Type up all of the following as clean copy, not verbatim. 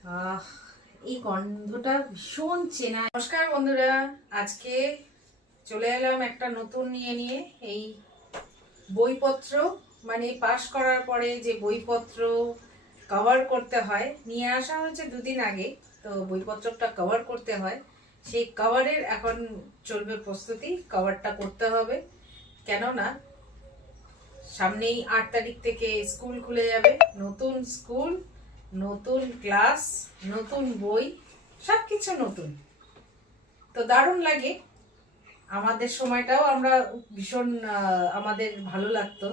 আহ এই গন্ধটা ভীষণ চেনা। নমস্কার বন্ধুরা, আজকে চলে এলাম একটা নতুন নিয়ে এই বইপত্র, মানে পাশ করার পরে যে বইপত্র কভার করতে হয়, নিয়ে আসা হয়েছে দুদিন আগে। তো বইপত্রটা কভার করতে হয়, সেই কভারের এখন চলবে প্রস্তুতি। কভারটা করতে হবে, কেননা সামনেই 8 তারিখ থেকে স্কুল খুলে যাবে। নতুন স্কুল, নতুন ক্লাস, নতুন বই, সবকিছু নতুন। তো দারুণ লাগে। আমাদের সময়টাও আমরা ভীষণ আমাদের ভালো লাগতো।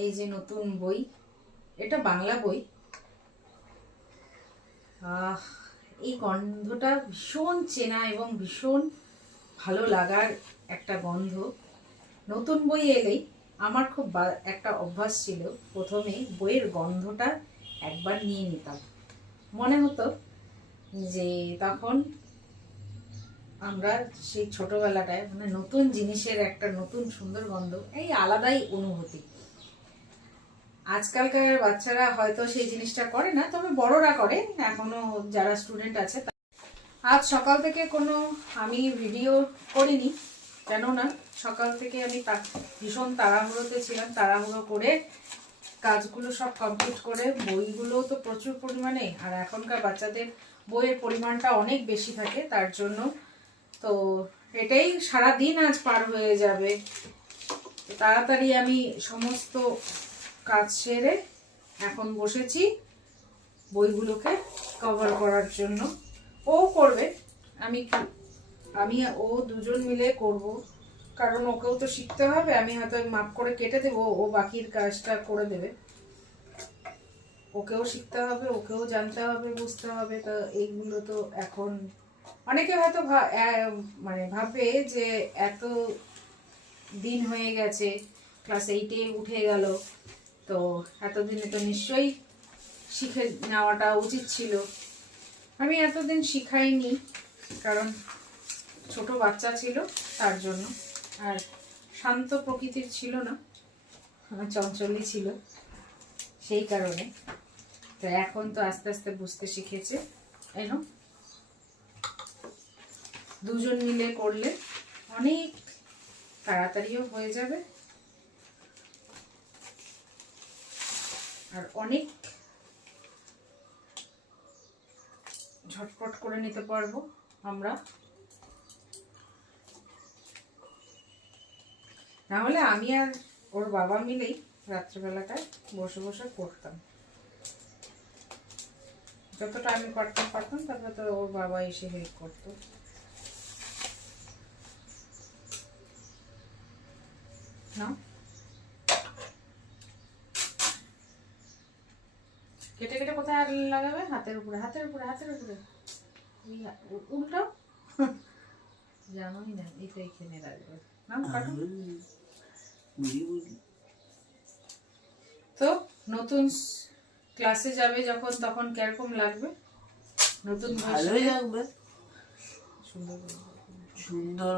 এই যে নতুন বই, এটা বাংলা বই। এই গন্ধটা ভীষণ চেনা এবং ভীষণ ভালো লাগার একটা গন্ধ। নতুন বই এলেই আমার খুব একটা অভ্যাস ছিল, প্রথমে বইয়ের গন্ধটা একবার নিয়ে নিতাম। মনে হতো যে তখন আমরা সেই ছোটবেলাটায়, মানে নতুন জিনিসের একটা নতুন সুন্দর গন্ধ, এই আলাদাই অনুভূতি। আজকালকার বাচ্চারা হয়তো সেই জিনিসটা করে না, তবে বড়রা করে, এখনো যারা স্টুডেন্ট আছে। আজ সকাল থেকে কোনো আমি ভিডিও করিনি, কেননা সকাল থেকে আমি ভীষণ তাড়াহুড়োতে ছিলাম। তাড়াহুড়ো করে কাজগুলো সব কমপ্লিট করে, বইগুলো তো প্রচুর পরিমাণে, আর এখনকার বাচ্চাদের বইয়ের পরিমাণটা অনেক বেশি থাকে, তার জন্য তো এটাই সারা দিন আজ পার হয়ে যাবে। তাড়াতাড়ি আমি সমস্ত কাজ সেরে এখন বসেছি বইগুলোকে কভার করার জন্য। ও করবে, আমি ও দুজন মিলে করব, কারণ ওকেও তো শিখতে হবে। আমি হয়তো মাপ করে কেটে দেবো, ও বাকির কাজটা করে দেবে। ওকেও শিখতে হবে, ওকেও জানতে হবে, বুঝতে হবে। তো এইগুলো তো এখন অনেকে হয়তো মানে ভাববে যে এত দিন হয়ে গেছে, ক্লাস 8-এ উঠে গেল, তো এতদিনে তো নিশ্চয়ই শিখে নেওয়াটা উচিত ছিল। আমি এতদিন শিখাইনি, কারণ ছোট বাচ্চা ছিল তার জন্য, আর শান্ত প্রকৃতির ছিল না, চঞ্চলই ছিল সেই কারণে। তো এখন তো আস্তে আস্তে বুঝতে শিখেছে। এনো দুজন মিলে করলে অনেক তাড়াতাড়িও হয়ে যাবে, আর অনেক ঝটপট করে নিতে পারবো আমরা। নাহলে আমি আর ওর বাবা মিলেই রাত্রেবেলাটায় বসে বসে করতাম। যতটা আমি পারতাম তারপরে তো ওর বাবা এসে হেল্প করতো। না, কেটে কেটে কোথায় লাগাবে? হাতের উপরে, হাতের উপরে, হাতের উপরে। উল্টো জানোই না, এটা এখানে রাখবে না। তো নতুন ক্লাসে যাবে যখন, তখন কিরকম লাগবে? নতুন ভালোই লাগবে, সুন্দর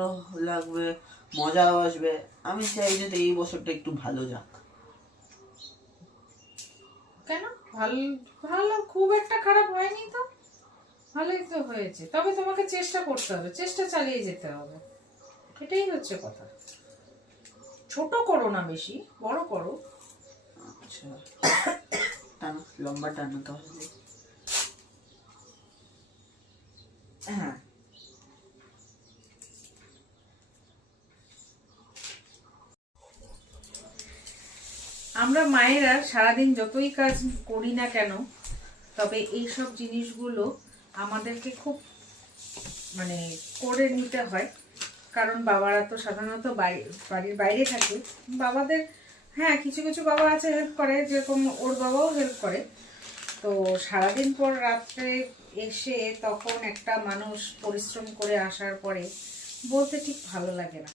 লাগবে, মজাও আসবে। আমি চাই যে এই বছরটা একটু ভালো যাক। কেন? ভালো ভালো খুব একটা খারাপ হয়নি তো, ভালোই তো হয়েছে। তবে তোমাকে চেষ্টা করতে হবে, চেষ্টা চালিয়ে যেতে হবে, এটাই হচ্ছে কথা। ছোট করো না, বেশি বড় করো। আচ্ছা, টানো, লম্বা টানো তাহলে। হ্যাঁ, আমরা মায়েরা সারাদিন যতই কাজ করি না কেন, তবে এইসব জিনিসগুলো আমাদেরকে খুব মানে করে নিতে হয়। কারণ বাবারা তো সাধারণত বাড়ির বাইরে থাকে। বাবাদের, হ্যাঁ, কিছু কিছু বাবা আছে হেল্প করে, যেরকম ওর বাবাও হেল্প করে। তো সারাদিন পর রাত্রে এসে তখন একটা মানুষ পরিশ্রম করে আসার পরে বলতে ঠিক ভালো লাগে না।